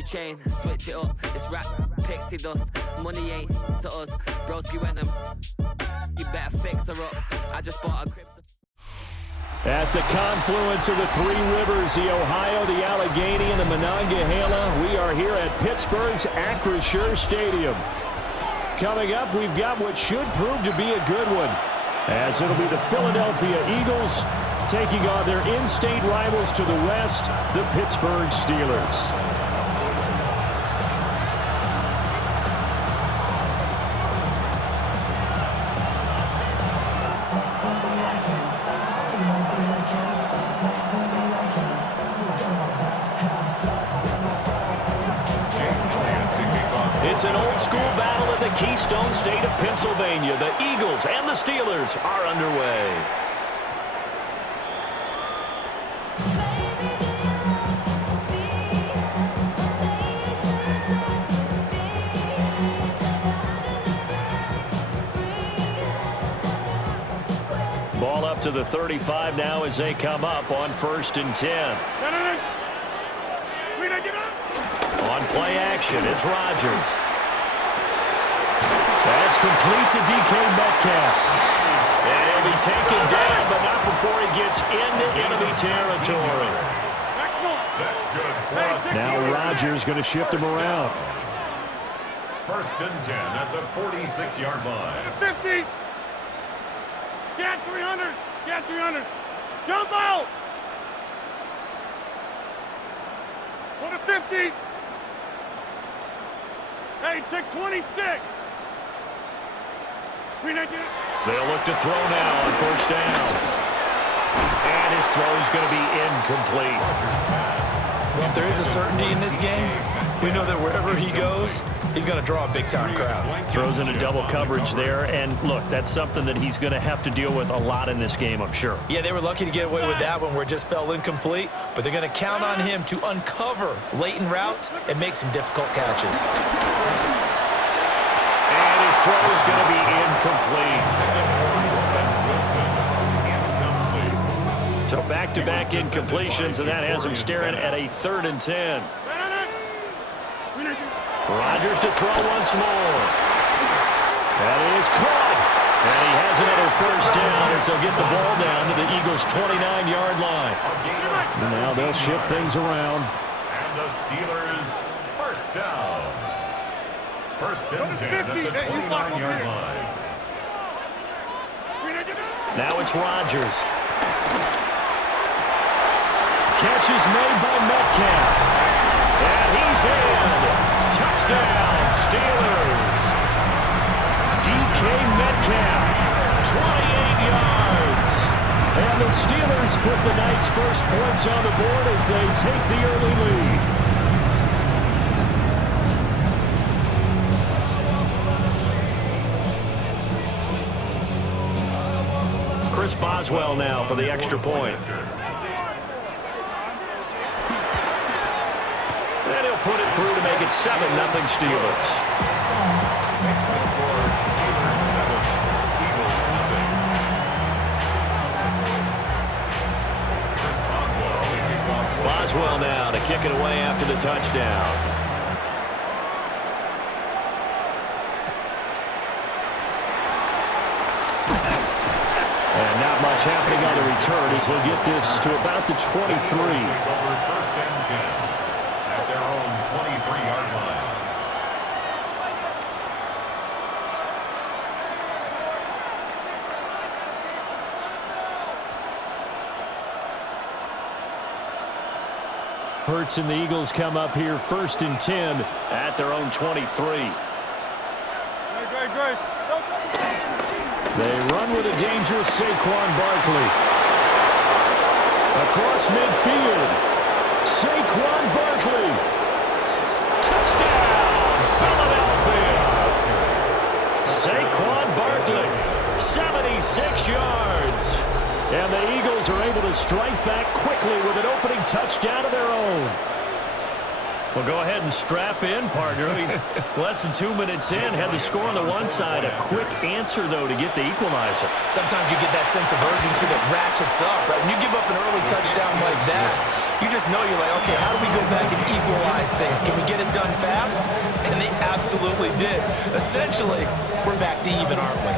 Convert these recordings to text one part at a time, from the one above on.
Gucci chain, switch it up. This rap pixie dust. Money ain't to us. Broski went and you better fix her up. I just bought a crypto. At the confluence of the three rivers, the Ohio, the Allegheny, and the Monongahela, we are here at Pittsburgh's Acrisure Stadium. Coming up, we've got what should prove to be a good one, as it'll be the Philadelphia Eagles taking on their in-state rivals to the west, the Pittsburgh Steelers. It's an old-school battle in the Keystone State of Pennsylvania. The Eagles and the Steelers are underway. Ball up to the 35 now as they come up on 1st and 10. On play action, it's Rodgers. That's complete to DK Metcalf. And he'll be taken down, but not before he gets into enemy territory. That's good. Now Rodgers going to shift him around. 1st and 10 at the 46-yard line. 50. Get 300. Get 300. Jump out. Go to 50. Hey, take 26. They'll look to throw now on 1st down. And his throw is going to be incomplete. Well, if there is a certainty in this game, we know that wherever he goes, he's going to draw a big-time crowd. Throws into double coverage there, and look, that's something that he's going to have to deal with a lot in this game, I'm sure. Yeah, they were lucky to get away with that one where it just fell incomplete, but they're going to count on him to uncover latent routes and make some difficult catches. And his throw is going to be incomplete. So back-to-back incompletions, and that has him staring at a 3rd and 10. Rodgers to throw once more. That is caught. And he has another 1st down as they'll get the ball down to the Eagles' 29-yard line. So now they'll shift things around. And the Steelers 1st down. 1st and 10 at the 29-yard line. Now it's Rodgers. Catch is made by Metcalf. And he's in. Touchdown, Steelers. DK Metcalf, 28 yards. And the Steelers put the night's first points on the board as they take the early lead. Chris Boswell now for the extra point. And he'll put it through to make it 7-0 Steelers. Makes the score Steelers 7, Eagles 0. Chris Boswell to kick off. Boswell now to kick it away after the touchdown. And not much happening on the return as he'll get this to about the 23. Over 1st and 10 at their own 23-yard line. Hurts and the Eagles come up here 1st and 10 at their own 23. They run with a dangerous Saquon Barkley. Across midfield. Saquon Barkley. Touchdown, Philadelphia. Saquon Barkley, 76 yards. And the Eagles are able to strike back quickly with an opening touchdown of their own. Well, go ahead and strap in, partner. I mean, less than 2 minutes in, had the score on the one side. A quick answer, though, to get the equalizer. Sometimes you get that sense of urgency that ratchets up, right? When you give up an early touchdown like that, you just know you're like, okay, how do we go back and equalize things? Can we get it done fast? And they absolutely did. Essentially, we're back to even, aren't we?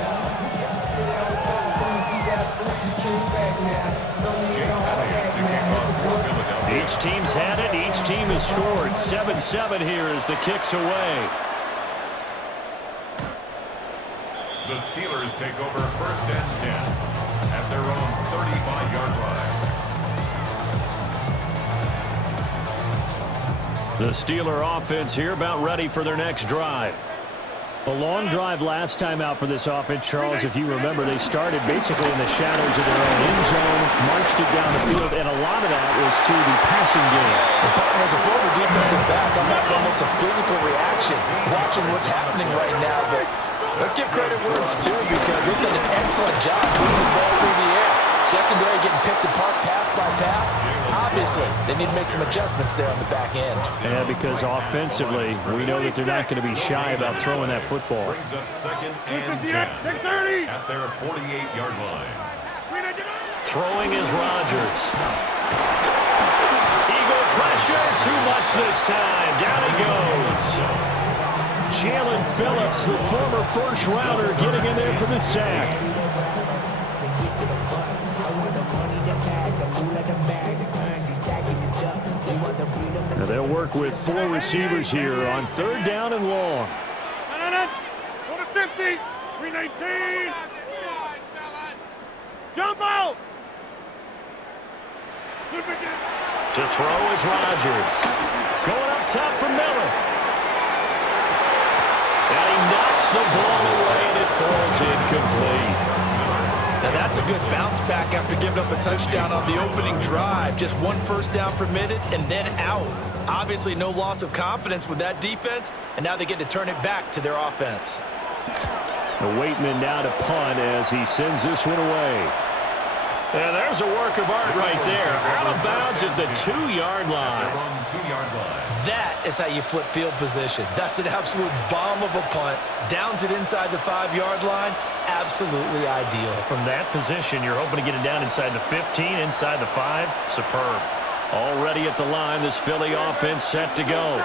Each team's had it. Each team has scored. 7-7 here as the kick's away. The Steelers take over 1st and 10 at their own 35-yard line. The Steeler offense here about ready for their next drive. A long drive last time out for this offense, Charles. If you remember, they started basically in the shadows of their own end zone, marched it down the field, and a lot of that was through the passing game. As a former defensive back, I'm having almost a physical reaction watching what's happening right now. But let's give credit where it's due because they've done an excellent job moving the ball through the air. Secondary getting picked apart pass by pass. Obviously, they need to make some adjustments there on the back end. Yeah, because offensively, we know that they're not going to be shy about throwing that football. Brings up 2nd and 10 at their 48-yard line. Throwing is Rodgers. Eagle pressure, too much this time. Down he goes. Jalen Phillips, the former first-rounder, getting in there for the sack. Now they'll work with 4 receivers here on 3rd down and long. Go to 50. 319. Jump out. To throw is Rodgers. Going up top for Miller. And he knocks the ball away and it falls incomplete. Now that's a good bounce back after giving up a touchdown on the opening drive. Just 1 first down permitted and then out. Obviously no loss of confidence with that defense, and now they get to turn it back to their offense. The Waitman now to punt as he sends this one away. And there's a work of art right there. Out of bounds at the 2-yard line. That is how you flip field position. That's an absolute bomb of a punt. Downs it inside the 5-yard line. Absolutely ideal. From that position, you're hoping to get it down inside the 15, inside the 5. Superb. Already at the line, this Philly offense set to go.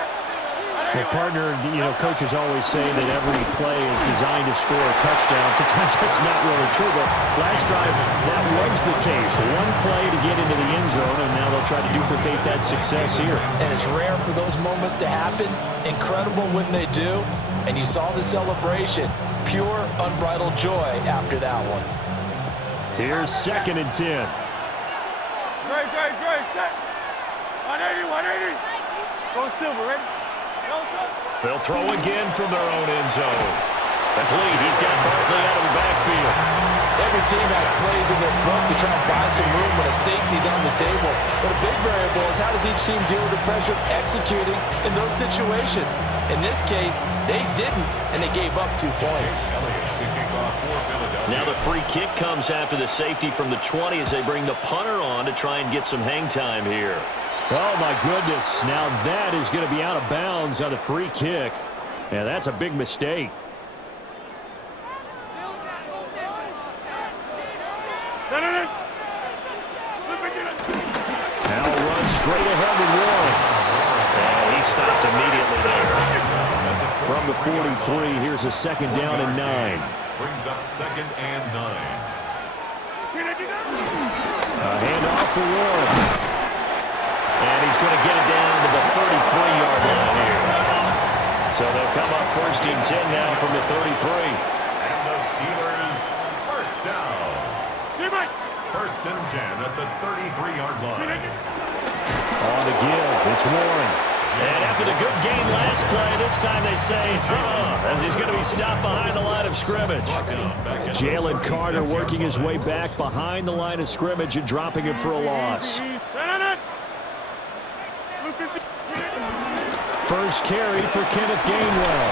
Well, partner, you know, coaches always say that every play is designed to score a touchdown. Sometimes that's not really true, but last drive, that was the case. 1 play to get into the end zone, and now they'll try to duplicate that success here. And it's rare for those moments to happen. Incredible when they do. And you saw the celebration. Pure, unbridled joy after that one. Here's 2nd and 10. Great. Set. 180. Go Silver, ready? They'll throw again from their own end zone. Complete. He's got Barkley out of the backfield. Every team has plays in their book to try and buy some room when a safety's on the table. But a big variable is how does each team deal with the pressure of executing in those situations. In this case, they didn't, and they gave up 2 points. Now the free kick comes after the safety from the 20 as they bring the punter on to try and get some hang time here. Oh, my goodness. Now that is going to be out of bounds on the free kick. Yeah, that's a big mistake. Now runs straight ahead with Warren. And he stopped immediately there. From the 43, here's a 2nd down and 9. Brings up 2nd and 9. A handoff for Warren. And he's going to get it down to the 33-yard line here. So they'll come up 1st and 10 now from the 33. And the Steelers, 1st down. 1st and 10 at the 33-yard line. On the give, it's Warren. And after the good game last play, this time they say, as he's going to be stopped behind the line of scrimmage. Jalen Carter working his way back behind the line of scrimmage and dropping him for a loss. First carry for Kenneth Gainwell.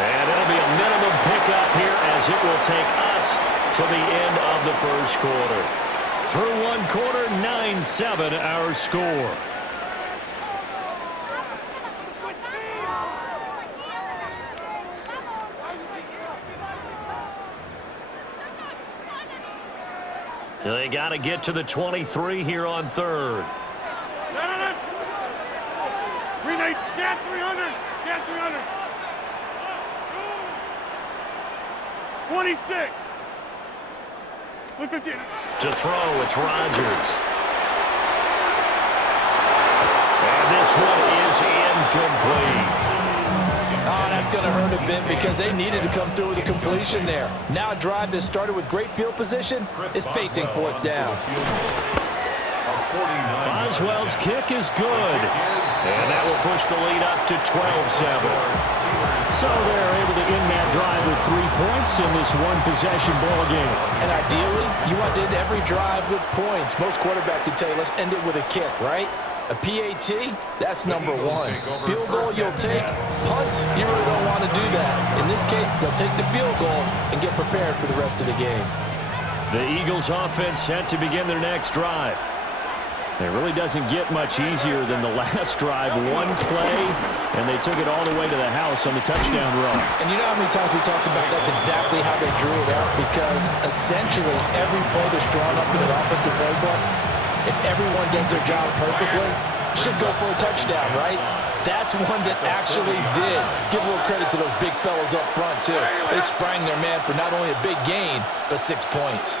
And it'll be a minimum pickup here as it will take us to the end of the 1st quarter. Through 1 quarter, 9-7 our score. They got to get to the 23 here on third. 300. Get 300. Get 300. 26. Look at you. To throw, it's Rodgers. And this one is incomplete. Oh, that's going to hurt a bit because they needed to come through with a completion there. Now a drive that started with great field position is facing fourth down. Boswell's kick is good. And that will push the lead up to 12-7. So they're able to end that drive with 3 points in this one-possession ball game. And ideally, you want to end every drive with points. Most quarterbacks would tell you, let's end it with a kick, right? A PAT, that's number one. Field goal, you'll take. Punts, you really don't want to do that. In this case, they'll take the field goal and get prepared for the rest of the game. The Eagles offense set to begin their next drive. It really doesn't get much easier than the last drive. One play, and they took it all the way to the house on the touchdown run. And you know how many times we talked about that's exactly how they drew it out? Because essentially every play that's drawn up in an offensive playbook, if everyone does their job perfectly, should go for a touchdown, right? That's one that actually did. Give a little credit to those big fellas up front, too. They sprang their man for not only a big gain, but 6 points.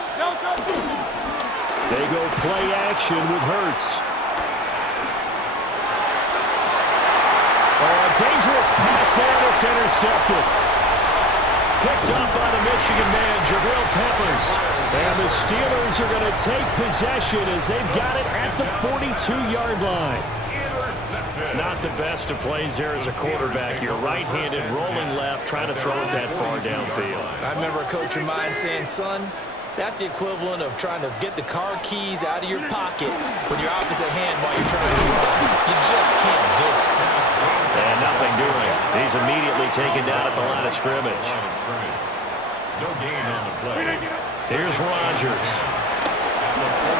They go play action with Hurts. Oh, a dangerous pass there that's intercepted. Picked up by the Michigan man, Jabril Peppers. And the Steelers are going to take possession as they've got it at the 42-yard line. Not the best of plays there as a quarterback. You're right-handed, rolling left, trying to throw it that far downfield. I remember a coach of mine saying, son, that's the equivalent of trying to get the car keys out of your pocket with your opposite hand while you're trying to run. You just can't do it. And nothing doing. He's immediately taken down at the line of scrimmage. No gain on the play. Here's Rodgers.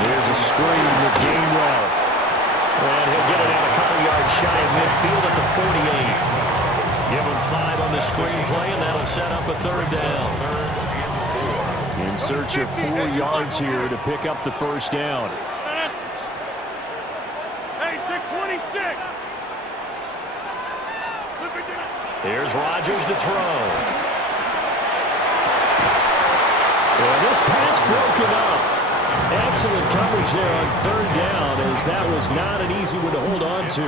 There's a screen with Gainwell. And he'll get it out a couple yards shy of midfield at the 48. Give him 5 on the screenplay, and that'll set up a third down. In search of 4 yards here to pick up the first down. Hey, 626. Here's Rodgers to throw. And this pass broken up. Excellent coverage there on third down, as that was not an easy one to hold on to.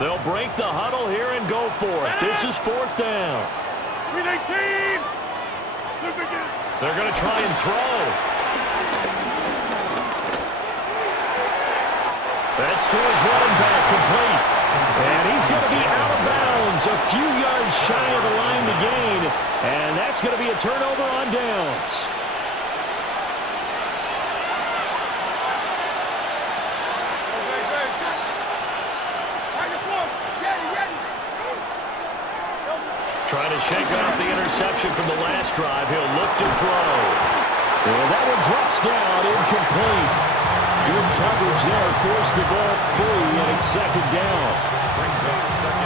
They'll break the huddle here and go for it. This is fourth down. 319. They're going to try and throw. That's to his running back, complete. And he's going to be out of bounds, a few yards shy of the line to gain. And that's going to be a turnover on downs. Trying to shake off the interception from the last drive. He'll look to throw. And that one drops down, incomplete. Good coverage there. Forced the ball free, and it's second down.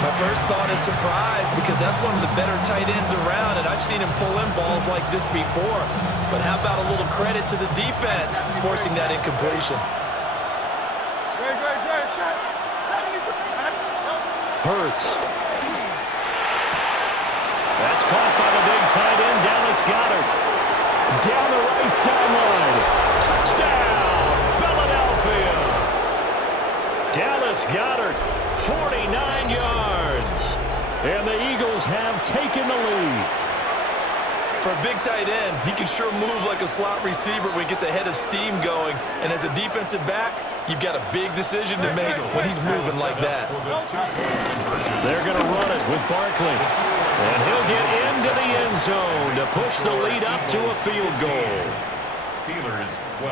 My first thought is surprise, because that's one of the better tight ends around, and I've seen him pull in balls like this before. But how about a little credit to the defense forcing that incompletion? Hurts. That's caught by the big tight end, Dallas Goedert. Down the right sideline. Touchdown, Philadelphia. Dallas Goedert, 49 yards. And the Eagles have taken the lead. For a big tight end, he can sure move like a slot receiver when he gets a head of steam going. And as a defensive back, you've got a big decision to make when he's moving like that. They're going to run it with Barkley. And he'll get into the end zone to push the lead up to a field goal. Steelers 12.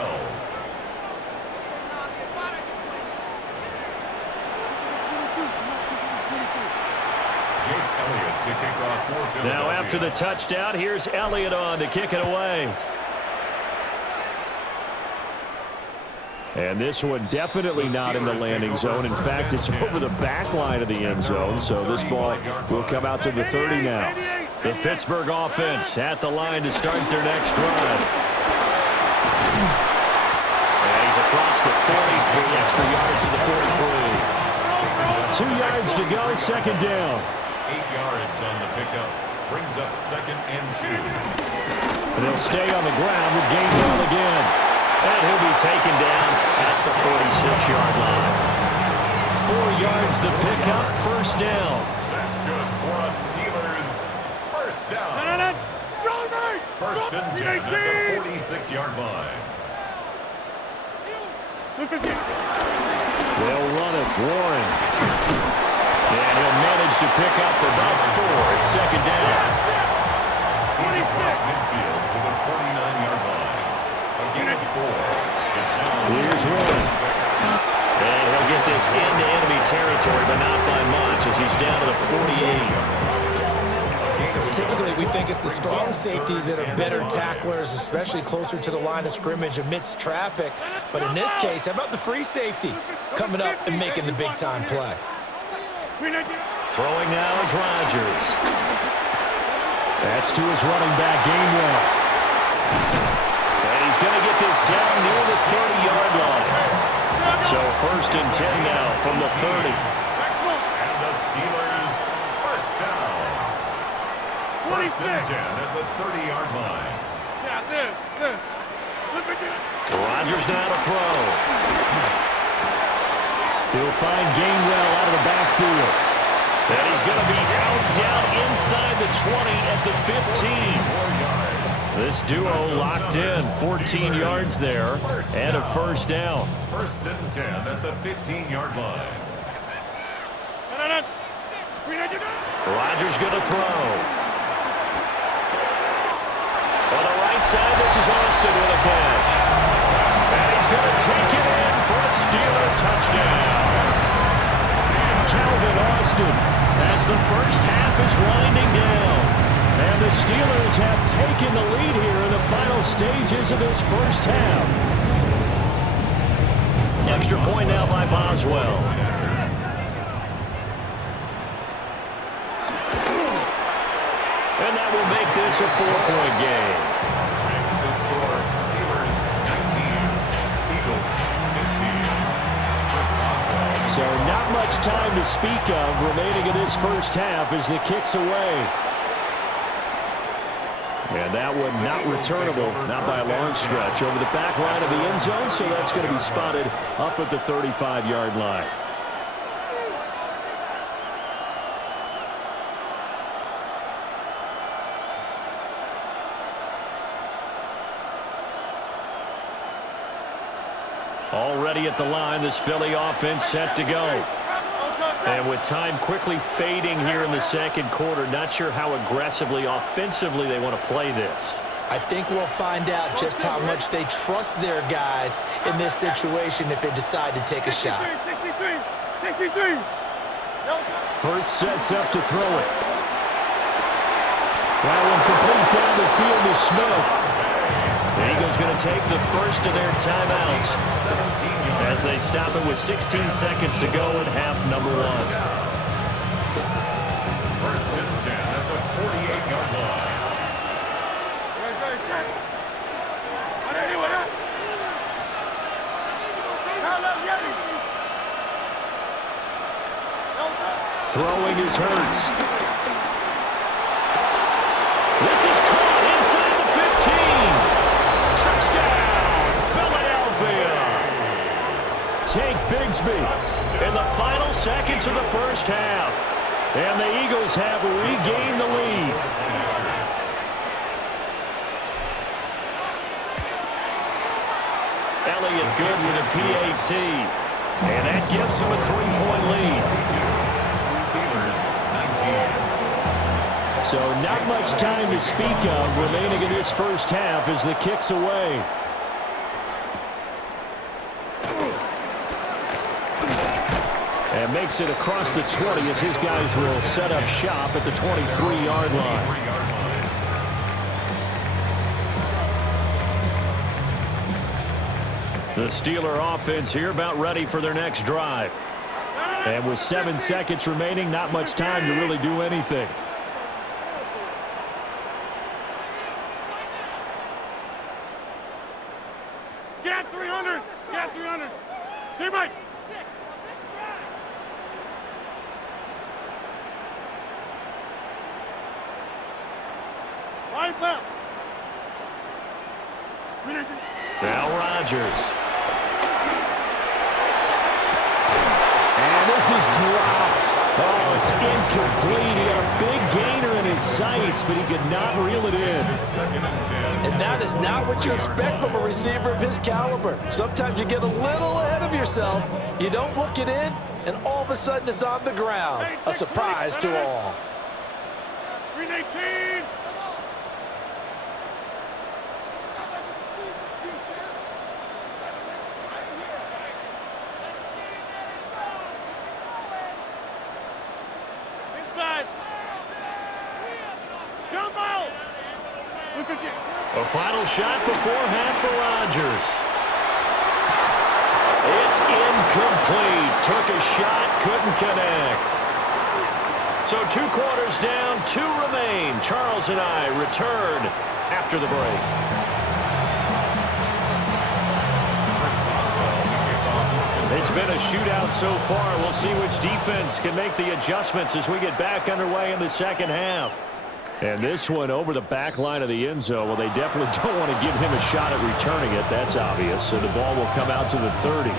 Now after the touchdown, here's Elliott on to kick it away. And this one definitely not in the landing zone. In fact, it's over the back line of the end zone. So this ball will come out to the 30 now. The Pittsburgh offense at the line to start their next drive. And he's across the 40, 3 extra yards to the 43. 2 yards to go, second down. 8 yards on the pickup. Brings up 2nd and 2. And they'll stay on the ground with Gainwell again. And he'll be taken down at the 46-yard line. 4 yards the pickup, first down. That's good for us Steelers. First down. First and 10 at the 46-yard line. They'll run it, Warren. And he'll manage to pick up about 4 at second down. He's across midfield to the 49-yard line. A gain of 4. It's now Here's Warren. And he'll get this into enemy territory, but not by much as he's down to the 48. Typically, we think it's the strong safeties that are better tacklers, especially closer to the line of scrimmage amidst traffic. But in this case, how about the free safety coming up and making the big-time play? Throwing now is Rodgers. That's to his running back, Gainwell. And he's going to get this down near the 30-yard line. So first and 10 now from the 30. And the Steelers first down. First and 10 at the 30-yard line. Rodgers now to throw. He'll find Gainwell out of the backfield. And he's going to be out down inside the 20 at the 15. This duo locked in, 14 yards there, and a first down. First and 10 at the 15-yard line. Rodgers going to throw. On the right side, this is Austin with a catch. And he's going to take it in for a Steeler touchdown. Calvin Austin, as the first half is winding down. And the Steelers have taken the lead here in the final stages of this first half. Extra point now by Boswell. And that will make this a 4-point game. Makes the score Steelers 19, Eagles 15. Chris Boswell. So not much time to speak of remaining in this first half as the kick's away. And that one not returnable, not by a long stretch, over the back line of the end zone, so that's going to be spotted up at the 35-yard line. Already at the line, this Philly offense set to go. And with time quickly fading here in the second quarter, not sure how aggressively, offensively they want to play this. I think we'll find out just how much they trust their guys in this situation if they decide to take a shot. 63. Hurts sets up to throw it. That one complete down the field to Smith. The Eagles going to take the first of their timeouts as they stop it with 16 seconds to go in half number 1. First and 10 at the 48-yard line. Throwing is Hurts. This is caught inside the 15. Touchdown, Philadelphia. Take Bigsby in the final seconds of the first half. And the Eagles have regained the lead. Elliott good with a PAT. And that gives him a 3-point lead. Steelers 19. So not much time to speak of remaining in this first half as the kick's away. And makes it across the 20 as his guys will set up shop at the 23-yard line. The Steeler offense here about ready for their next drive. And with 7 seconds remaining, not much time to really do anything. Now Rodgers. And this is dropped. Oh, it's incomplete. He had a big gainer in his sights, but he could not reel it in. And that is not what you expect from a receiver of his caliber. Sometimes you get a little ahead of yourself. You don't look it in, and all of a sudden it's on the ground. A surprise to all. 319. Inside. Jump out. Look at you. A final shot before half for Rodgers. It's incomplete. Took a shot, couldn't connect. So 2 quarters down, 2 remain. Charles and I return after the break. It's been a shootout so far. We'll see which defense can make the adjustments as we get back underway in the second half. And this one over the back line of the end zone. Well, they definitely don't want to give him a shot at returning it. That's obvious. So the ball will come out to the 30.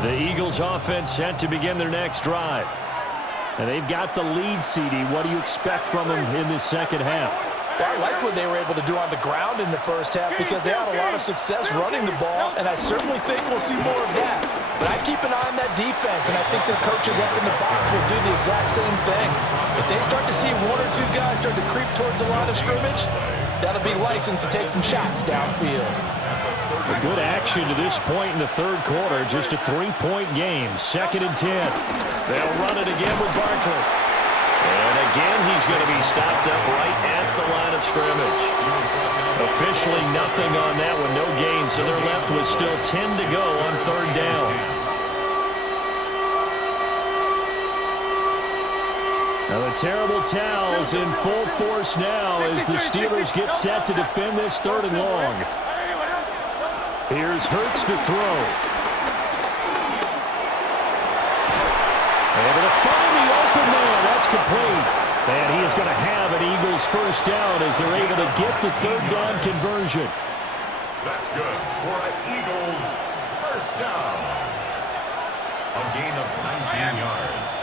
The Eagles offense set to begin their next drive. And they've got the lead, CD. What do you expect from them in this second half? Well, I like what they were able to do on the ground in the first half because they had a lot of success running the ball, and I certainly think we'll see more of that. But I keep an eye on that defense, and I think their coaches up in the box will do the exact same thing. If they start to see 1 or 2 guys start to creep towards the line of scrimmage, that'll be license to take some shots downfield. A good action to this point in the third quarter. Just a 3-point game. 2nd and 10. They'll run it again with Barkley. And again, he's going to be stopped up right at the line of scrimmage. Officially nothing on that one. No gain. So they're left with still 10 to go on 3rd down. Now the terrible towels in full force now as the Steelers get set to defend this 3rd and long. Here's Hurts to throw. Able to find the open man. That's complete. And he is going to have an Eagles first down as they're able to get the 3rd down conversion. That's good for an Eagles first down. A gain of 19 yards.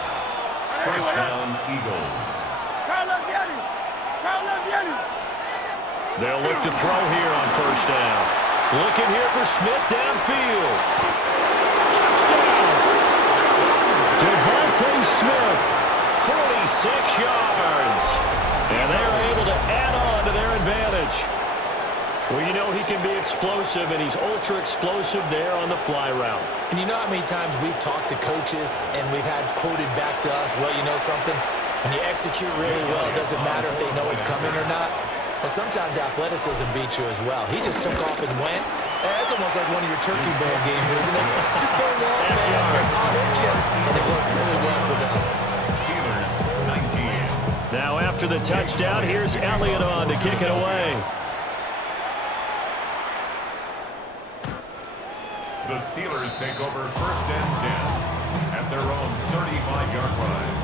First down, Eagles. They'll look to throw here on first down. Looking here for Smith downfield. Touchdown! Devontae Smith, 46 yards. And they're able to add on to their advantage. Well, you know he can be explosive, and he's ultra-explosive there on the fly route. And you know how many times we've talked to coaches and we've had quoted back to us, well, you know something? When you execute really well, it doesn't matter if they know it's coming or not. Well, sometimes athleticism beats you as well. He just took off and went. It's almost like one of your Turkey Bowl games, isn't it? Just go long, man. I'll hit you. And it worked really well for them. Steelers 19. Now after the touchdown, here's Elliott on to kick it away. The Steelers take over 1st and 10 at their own 35-yard line.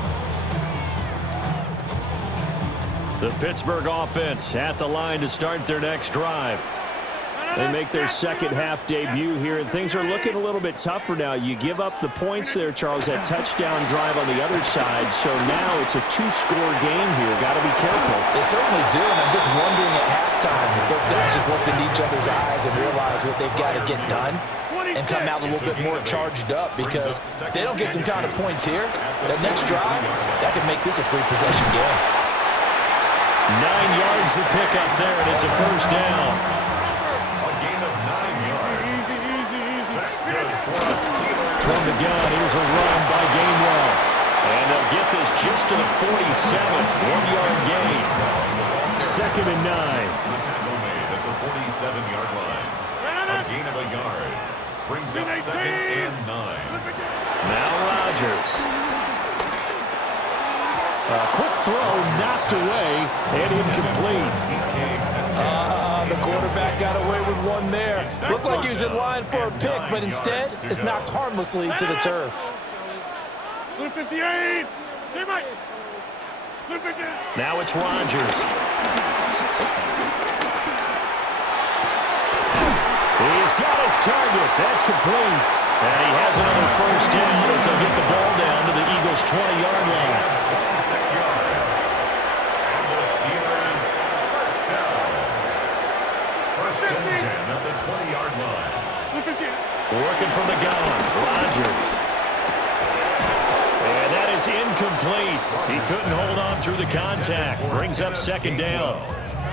The Pittsburgh offense at the line to start their next drive. They make their second half debut here, and things are looking a little bit tougher now. You give up the points there, Charles, that touchdown drive on the other side, so now it's a 2-score game here. Got to be careful. They certainly do, and I'm just wondering at halftime if those guys just looked into each other's eyes and realize what they've got to get done and come out a little bit more charged up, because if they don't get some kind of points here, that next drive, that could make this a 3-possession game. 9 yards to pick up there, and it's a first down. A gain of 9 yards. That's good for a Steelers. From the gun, here's a run by Gainwell. And they'll get this just to the 47. 1-yard gain. 2nd and 9. The tackle made at the 47-yard line. A gain of a yard. Brings up 2nd and 9. Now Rodgers. A quick throw knocked away and incomplete. The quarterback got away with one there. Looked like he was in line for a pick, but instead it's knocked harmlessly to the turf. 58. Look again. Now it's Rodgers. He's got his target. That's complete. And he has another first down as he'll get the ball down to the Eagles' 20-yard line. 26 yards. And the Steelers first down. First and 10 at the 20-yard line. Look again. Working from the gun, Rodgers. And that is incomplete. He couldn't hold on through the contact. Brings up second down.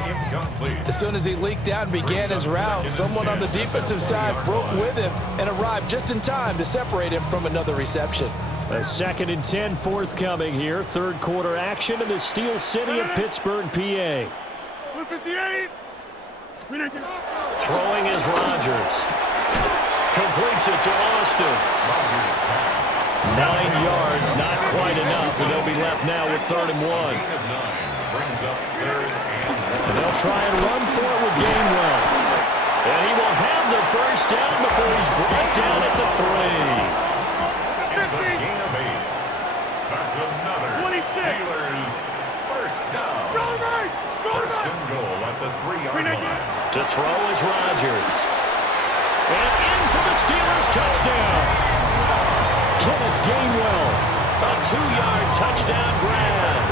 Incomplete. As soon as he leaked out and began his route, someone on the defensive side broke with him and arrived just in time to separate him from another reception. A 2nd and 10 forthcoming here. Third quarter action in the Steel City of Pittsburgh, PA. Look at the 8. Throwing is Rodgers. Completes it to Austin. 9 yards, not quite enough, and they'll be left now with 3rd and 1. Brings up 3rd And they'll try and run for it with Gainwell. And he will have the first down before he's brought down at the 3. It's a gain of 8. That's another 26. Steelers first down. First and goal at the 3-yard line. To throw is Rodgers. And in for the Steelers touchdown. Kenneth Gainwell. A 2-yard touchdown grab.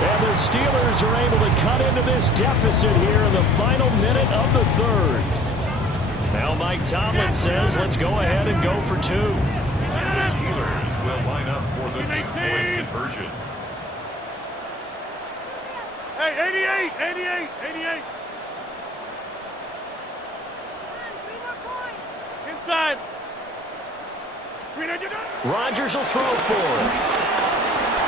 And the Steelers are able to cut into this deficit here in the final minute of the 3rd. Now Mike Tomlin says, let's go ahead and go for 2. The Steelers will line up for the 2-point conversion. Hey, 88. Inside. Rodgers will throw for it.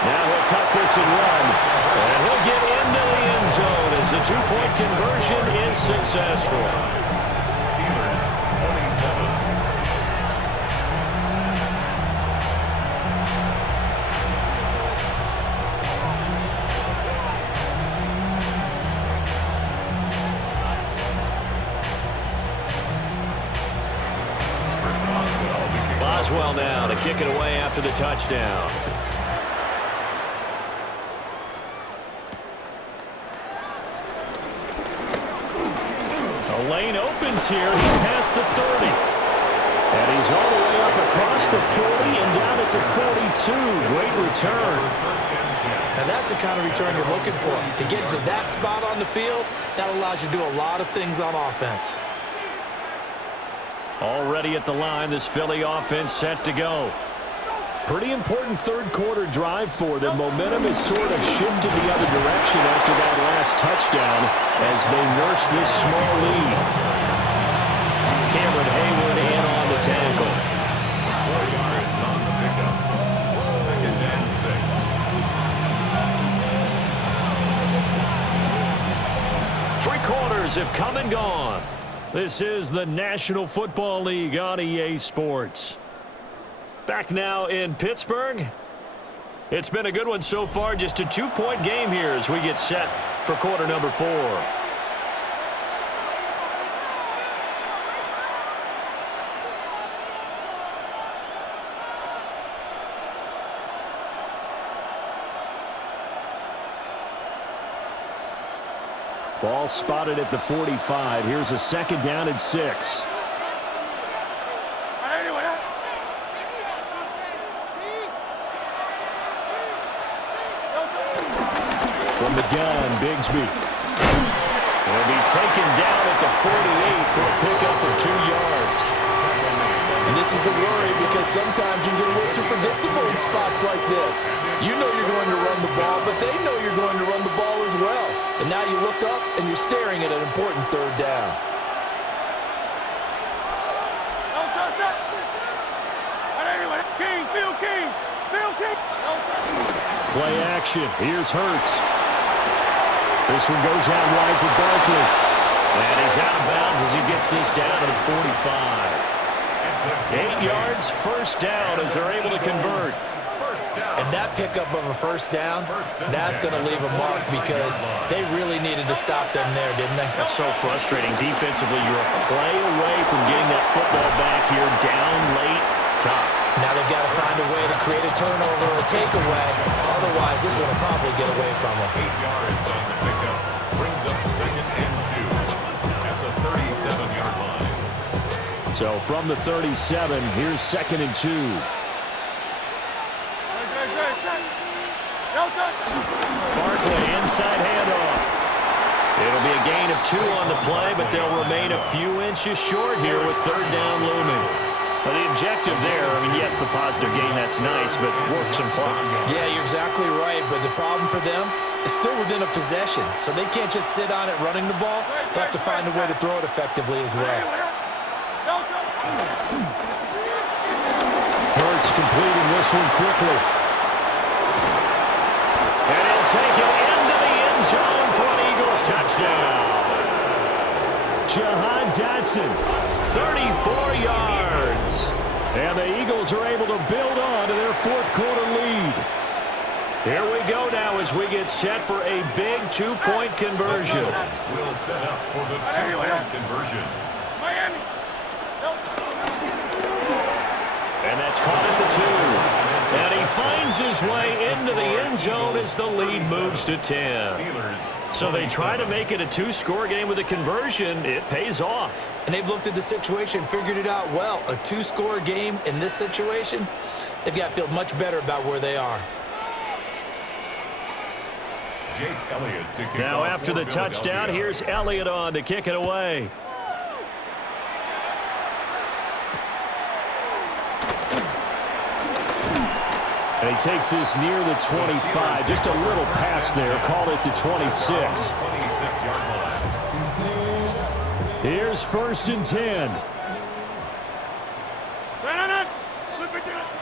Now he'll tuck this and run. And he'll get into the end zone as the 2-point conversion is successful. Steelers 27. Boswell now to kick it away after the touchdown. Lane opens here. He's past the 30. And he's all the way up across the 40 and down at the 42. Great return. Now that's the kind of return you're looking for. To get to that spot on the field, that allows you to do a lot of things on offense. Already at the line, this Philly offense set to go. Pretty important third quarter drive for them. Momentum has sort of shifted the other direction after that last touchdown as they nurse this small lead. Cameron Hayward in on the tackle. 4 yards on the pickup. 2nd and 6. 3 quarters have come and gone. This is the National Football League on EA Sports. Back now in Pittsburgh. It's been a good one so far. Just a 2-point game here as we get set for quarter number 4. Ball spotted at the 45. Here's a 2nd down and 6. From the gun, Bigsby. Will be taken down at the 48 for a pickup of 2 yards. And this is the worry because sometimes you get a little too predictable in spots like this. You know you're going to run the ball, but they know you're going to run the ball as well. And now you look up and you're staring at an important 3rd down. Play action. Here's Hurts. This one goes out wide for Barkley. And he's out of bounds as he gets this down to the 45. 8 yards, first down as they're able to convert. And that pickup of a first down, that's going to leave a mark because they really needed to stop them there, didn't they? That's so frustrating. Defensively, you're a play away from getting that football back here down late. Tough. Now they've got to find a way to create a turnover or a takeaway. Otherwise, this one will probably get away from them. 8 yards on the pickup. Brings up 2nd and 2 at the 37-yard line. So from the 37, here's 2nd and 2. Barkley, inside handoff. It'll be a gain of 2 on the play, but they'll remain a few inches short here with 3rd down looming. Well, the objective there, I mean, yes, the positive gain, that's nice, but work some clock. Yeah, you're exactly right, but the problem for them is still within a possession, so they can't just sit on it running the ball. They'll have to find a way to throw it effectively as well. Hurts completing this one quickly. And he'll take it into the end zone for an Eagles touchdown. Jahan Dotson, 34 yards. And the Eagles are able to build on to their 4th quarter lead. Here we go now as we get set for a big 2-point conversion. Will set up for the 2-point conversion. Miami. And that's caught at the 2. And he finds his way into the end zone as the lead moves to 10. So they try to make it a 2-score game with a conversion. It pays off. And they've looked at the situation, figured it out well. A 2-score game in this situation, they've got to feel much better about where they are. Jake Elliott to kick Now off after the for touchdown, Philadelphia. here's Elliott on to kick it away. And he takes this near the 25. Just a little pass there. Called it the 26. 26-yard line. Here's 1st and 10.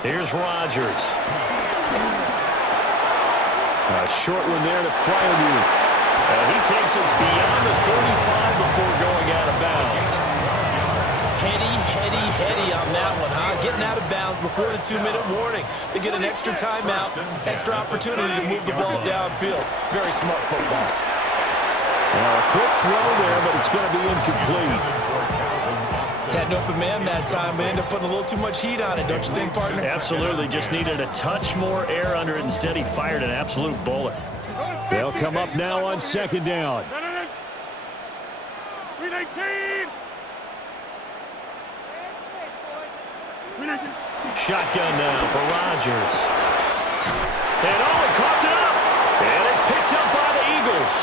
Here's Rodgers. A short one there to Freiermuth. He takes us beyond the 35 before going out of bounds. Heady on that one, huh? Getting out of bounds before the 2-minute warning. They get an extra timeout, extra opportunity to move the ball downfield. Very smart football. A quick throw there, but it's going to be incomplete. Had an open man that time, but ended up putting a little too much heat on it, don't you think, partner? Absolutely. Just needed a touch more air under it. Instead, he fired an absolute bullet. They'll come up now on 2nd down. 319. Shotgun now for Rodgers. And he coughed it up. And it's picked up by the Eagles.